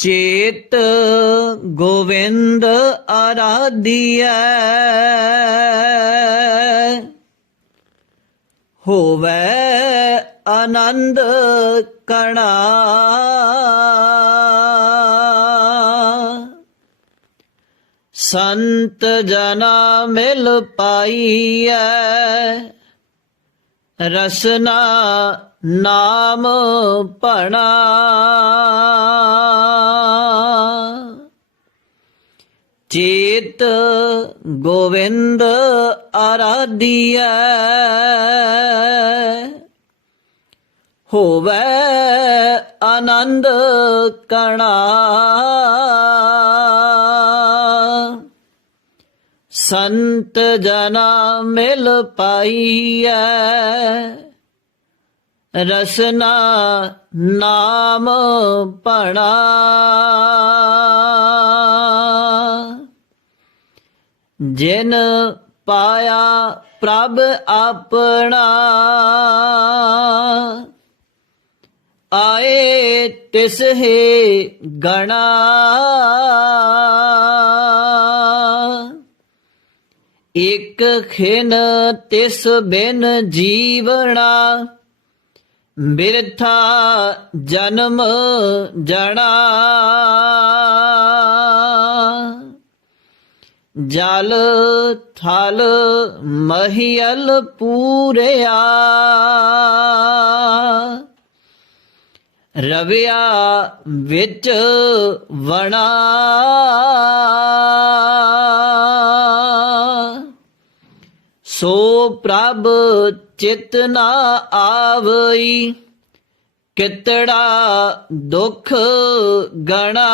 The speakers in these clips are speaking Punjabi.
ਚੇਤ ਗੋਵਿੰਦ ਆਰਾਧੀਐ। ਹੋਵੇ ਆਨੰਦ ਕਣਾ। ਸੰਤ ਜਨਾ ਮਿਲ ਪਾਈਐ। ਰਸਨਾ ਨਾਮ ਪਣਾ ਚੇਤ ਗੋਵਿੰਦ ਆਰਾਧੀਐ। ਹੋਵੇ ਆਨੰਦ ਕਣਾ। ਸੰਤ ਜਨਾ ਮਿਲ ਪਾਈਐ। ਰਸਨਾ ਨਾਮ ਭਣਾ। ਜਿਨ ਪਾਇਆ ਪ੍ਰਭ ਆਪਣਾ, ਆਏ ਤਿਸ ਹੀ ਗਣਾ। ਇਕ ਖਿਨ ਤਿਸ ਬਿਨ ਜੀਵਣਾ, ਬਿਰਥਾ ਜਨਮ ਜਣਾ। ਜਲ ਥਲ ਮਹੀਲ ਪੂਰਿਆ। ਰਵਿਆ ਵਿੱਚ ਵਣਾ। ਸੋ ਪ੍ਰਭ ਚਿਤ ਨਾ ਆਵਈ, ਕਿਤੜਾ ਦੁਖ ਗਣਾ।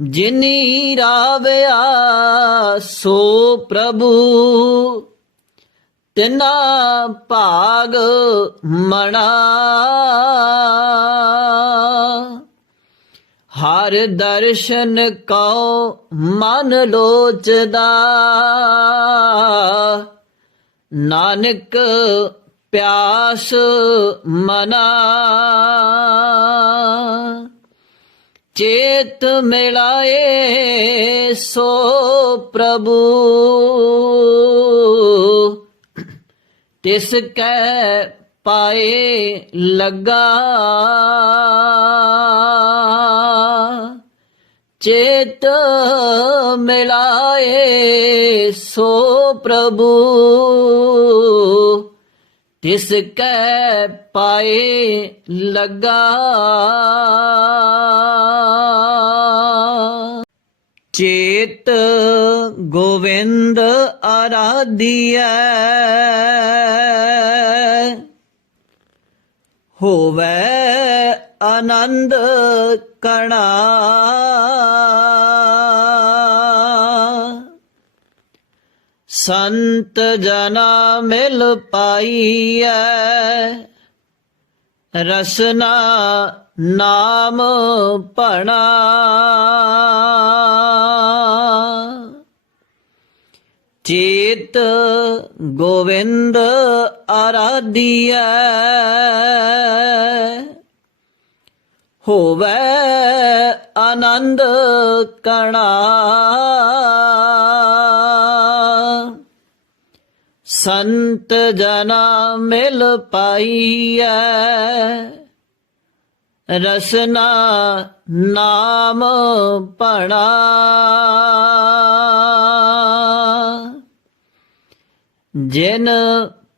ਜਿਨੀ ਰਾਵਿਆ ਸੋ ਪ੍ਰਭੂ, ਤਿਨਾ ਭਾਗ ਮਣਾ। ਹਰ ਦਰਸ਼ਨ ਕਉ ਮਨ ਲੋਚਦਾ। ਨਾਨਕ ਪਿਆਸ ਮਨਾ। ਚੇਤ ਮਿਲਾਏ ਸੋ ਪ੍ਰਭੂ। ਤਿਸ ਕੈ ਪਾਏ ਲੱਗਾ। ਚੇਤ ਮਿਲਾਏ ਸੋ ਪ੍ਰਭੂ। ਤਿਸ ਕੈ ਪਾਏ ਲੱਗਾ। ਚੇਤ ਗੋਵਿੰਦ ਆਰਾਧੀਐ। ਹੋਵੇ ਆਨੰਦ ਕਣਾ। ਸੰਤ ਜਨਾ ਮਿਲ ਪਾਈਐ। ਰਸਨਾ ਨਾਮ ਭਣਾ। ਚੇਤ ਗੋਵਿੰਦ ਆਰਾਧੀਐ। ਹੋਵੇ ਆਨੰਦ ਕਣਾ। ਸੰਤ ਜਨਾ ਮਿਲ ਪਾਈਐ। ਰਸਨਾ ਨਾਮ ਪਣਾ ਜਿਨ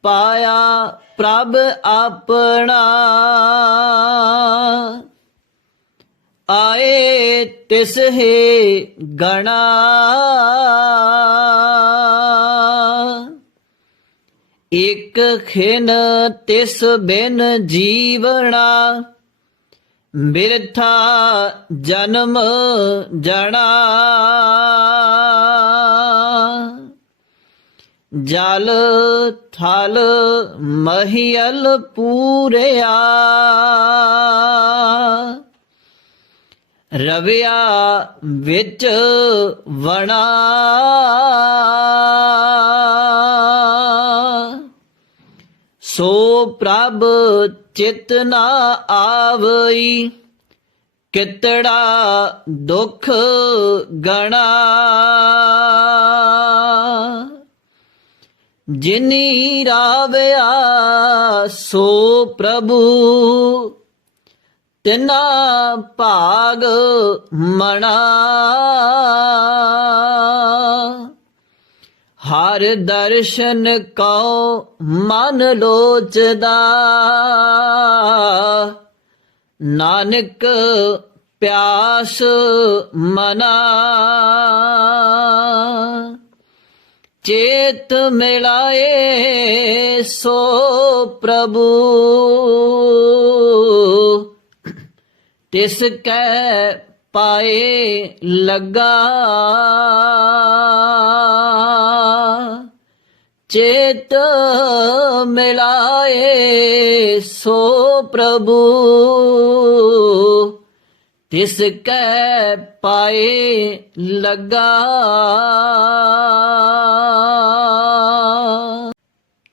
ਪਾਇਆ ਪ੍ਰਭ ਆਪਣਾ, ਆਏ ਤਿਸ ਹੀ ਗਣਾ। ਇਕ ਖਿਨ ਤਿਸ ਬਿਨ ਜੀਵਣਾ ਬਿਰਥਾ ਜਨਮ ਜਣਾ। ਜਲ ਥਲ ਮਹੀਲ ਪੂਰਿਆ। ਰਵਿਆ ਵਿੱਚ ਵਣਾ। ਸੋ ਪ੍ਰਭ ਚਿਤ ਨਾ ਆਵਈ, ਕਿਤੜਾ ਦੁਖ ਗਣਾ। ਜਿਨੀ ਰਾਵਿਆ ਸੋ ਪ੍ਰਭੂ, ਤਿਨਾ ਭਾਗ ਮਣਾ। ਹਰ ਦਰਸ਼ਨ ਕਉ ਮਨ ਲੋਚਦਾ। ਨਾਨਕ ਪਿਆਸ ਮਨਾ। ਚੇਤ ਮਿਲਾਏ ਸੋ ਪ੍ਰਭੂ। ਤਿਸ ਕੈ ਪਾਏ ਲੱਗਾ। ਚੇਤ ਮਿਲਾਏ ਸੋ ਪ੍ਰਭੂ। ਤਿਸ ਕੈ ਪਾਏ ਲੱਗਾ।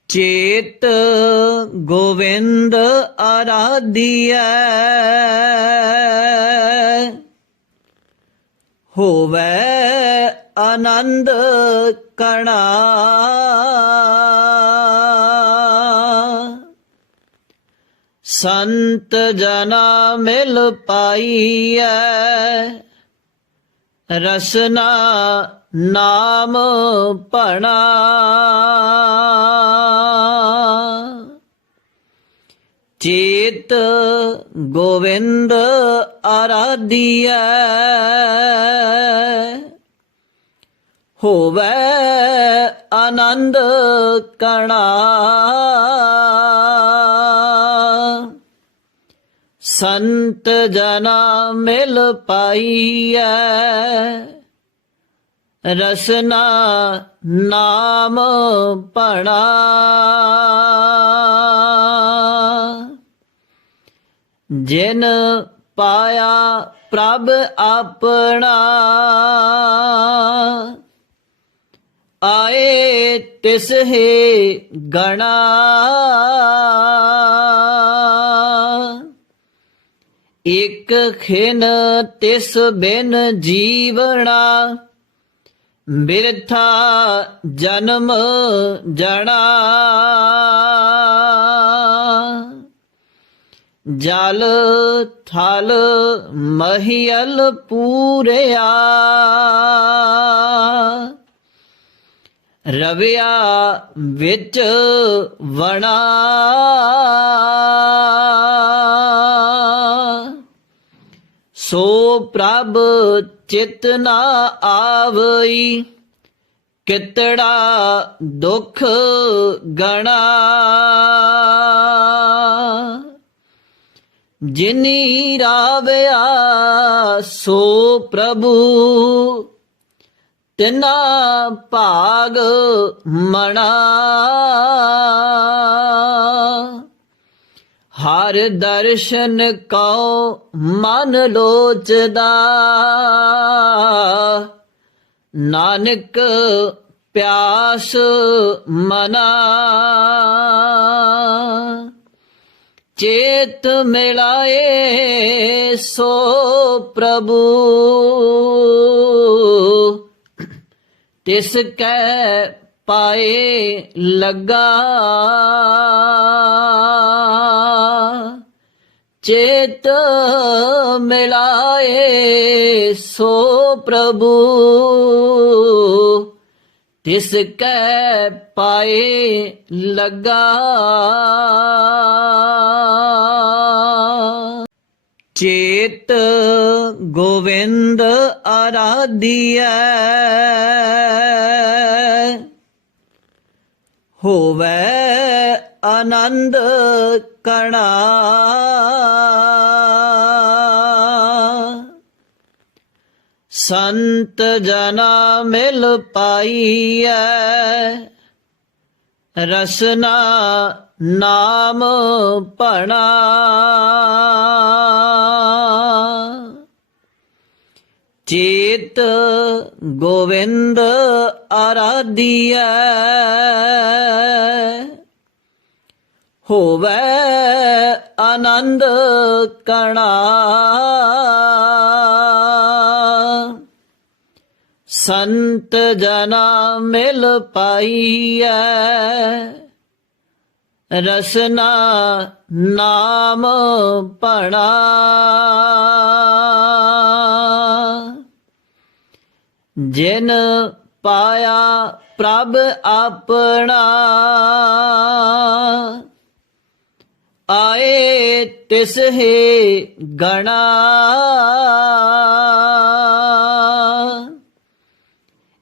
ਚੇਤ ਗੋਵਿੰਦ ਆਰਾਧੀਐ। ਹੋਵੇ ਆਨੰਦ ਕਣਾ। ਸੰਤ ਜਨਾ ਮਿਲ ਪਾਈਐ। ਰਸਨਾ ਨਾਮ ਭਣਾ। ਚੇਤ ਗੋਵਿੰਦ ਆਰਾਧੀਐ। ਹੋਵੇ ਆਨੰਦ ਕਣਾ। ਸੰਤ ਜਨਾ ਮਿਲ ਪਾਈਐ। ਰਸਨਾ ਨਾਮ ਭਣਾ। ਜਿਨ ਪਾਇਆ ਪ੍ਰਭ ਆਪਣਾ, ਆਏ ਤਿਸ ਹੀ ਗਣਾ। ਇਕ ਖਿਨ ਤਿਸ ਬਿਨ ਜੀਵਣਾ, ਬਿਰਥਾ ਜਨਮ ਜਣਾ। ਜਲ ਥਲ ਮਹੀਲ ਪੂਰਿਆ। ਰਵਿਆ ਵਿੱਚ ਵਣਾ। ਸੋ ਪ੍ਰਭ ਚਿਤ ਨਾ ਆਵਈ, ਕਿਤੜਾ ਦੁਖ ਗਣਾ। ਜਿਨੀ ਰਾਵਿਆ ਸੋ ਪ੍ਰਭੂ, ਤਿਨਾ ਭਾਗ ਮਣਾ। ਹਰ ਦਰਸ਼ਨ ਕਉ ਮਨ ਲੋਚਦਾ। ਨਾਨਕ ਪਿਆਸ ਮਨਾ। ਚੇ ਚੇਤ ਮਿਲਾਏ ਸੋ ਪ੍ਰਭੂ। ਤਿਸ ਕੈ ਪਾਏ ਲੱਗਾ। ਚੇਤ ਮਿਲਾਏ ਸੋ ਪ੍ਰਭੂ। ਤਿਸ ਕੈ ਪਾਏ ਲੱਗਾ। ਚੇਤ ਗੋਵਿੰਦ ਆਰਾਧੀਐ। ਹੋਵੇ ਆਨੰਦ ਕਣਾ। ਸੰਤ ਜਨਾ ਮਿਲ ਪਾਈਐ ਰਸਨਾ ਨਾਮ ਭਣਾ। ਚੇਤ ਗੋਵਿੰਦ ਆਰਾਧੀਐ ਹੋਵੇ ਆਨੰਦ ਕਣਾ। ਸੰਤ ਜਨਾ ਮਿਲ ਪਾਈਐ। ਰਸਨਾ ਨਾਮ ਪਣਾ ਜਿਨ ਪਾਇਆ ਪ੍ਰਭ ਆਪਣਾ। ਆਏ ਤਿਸ ਹੀ ਗਣਾ।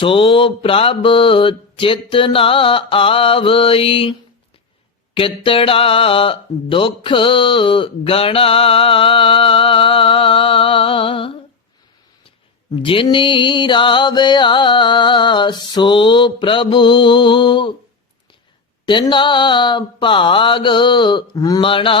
ਸੋ ਪ੍ਰਭ ਚਿਤ ਨਾ ਆਵਈ, ਕਿਤੜਾ ਦੁਖ ਗਣਾ। ਜਿਨੀ ਰਾਵਿਆ ਸੋ ਪ੍ਰਭੂ, ਤਿਨਾ ਭਾਗ ਮਣਾ।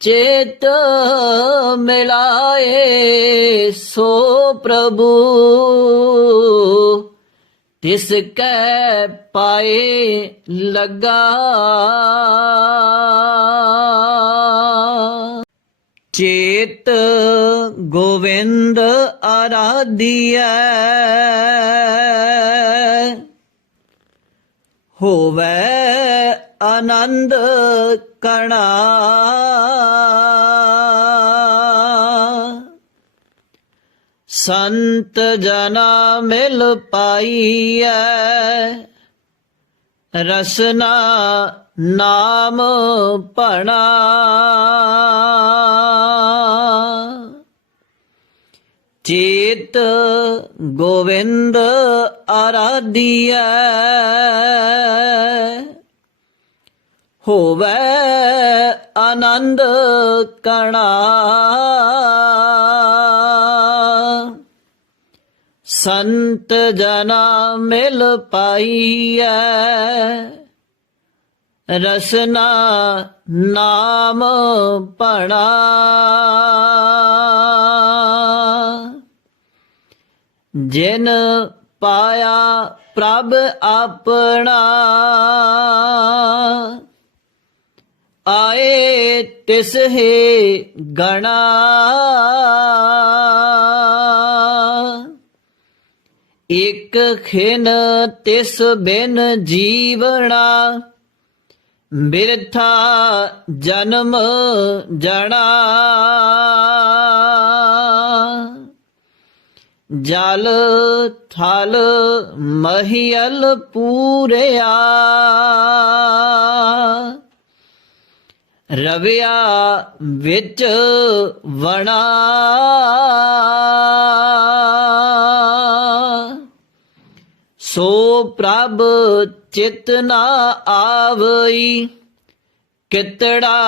ਚੇਤ ਮਿਲਾਏ ਸੋ ਪ੍ਰਭੂ। ਤਿਸ ਕੈ ਪਾਏ ਲੱਗਾ। ਚੇਤ ਗੋਵਿੰਦ ਆਰਾਧੀਐ। ਹੋਵੇ ਆਨੰਦ ਕਣਾ ਸੰਤ ਜਨਾ ਮਿਲ ਪਾਈਐ ਰਸਨਾ ਨਾਮ ਭਣਾ ਚੇਤ ਗੋਵਿੰਦ ਆਰਾਧੀਐ ਹੋਵੇ ਆਨੰਦ ਕਣਾ। ਸੰਤ ਜਨਾ ਮਿਲ ਪਾਈਐ ਰਸਨਾ ਨਾਮ ਭਣਾ। ਜਿਨ ਪਾਇਆ ਪ੍ਰਭ ਆਪਣਾ ਆਏ ਤਿਸ ਹੀ ਗਣਾ। ਇਕ ਖਿਨ ਤਿਸ ਬਿਨ ਜੀਵਣਾ, ਬਿਰਥਾ ਜਨਮ ਜਣਾ। ਜਲ ਥਲ ਮਹੀਲ ਪੂਰਿਆ। ਰਵਿਆ ਵਿੱਚ ਵਣਾ। ਸੋ ਪ੍ਰਭ ਚਿਤ ਨਾ ਆਵਈ, ਕਿਤੜਾ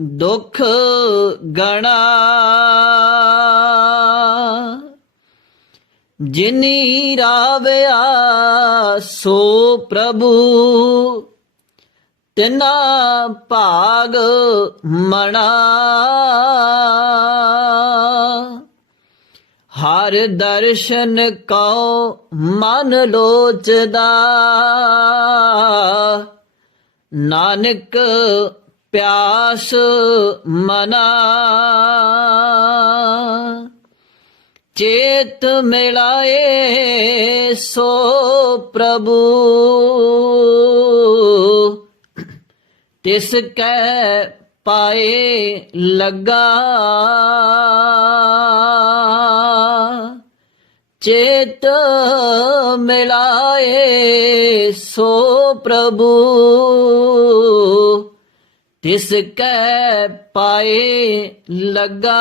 ਦੁਖ ਗਣਾ। ਜਿਨੀ ਰਾਵਿਆ ਸੋ ਪ੍ਰਭੂ ਤਿਨਾ ਭਾਗ ਮਣਾ। ਹਰ ਦਰਸ਼ਨ ਕਉ ਮਨ ਲੋਚਦਾ। ਨਾਨਕ ਪਿਆਸ ਮਨਾ। ਚੇਤ ਮਿਲਾਏ ਸੋ ਪ੍ਰਭੂ। ਤਿਸ ਕੈ ਪਾਏ ਲੱਗਾ। ਚੇਤ ਮਿਲਾਏ ਸੋ ਪ੍ਰਭੂ। ਤਿਸ ਕੈ ਪਾਏ ਲੱਗਾ।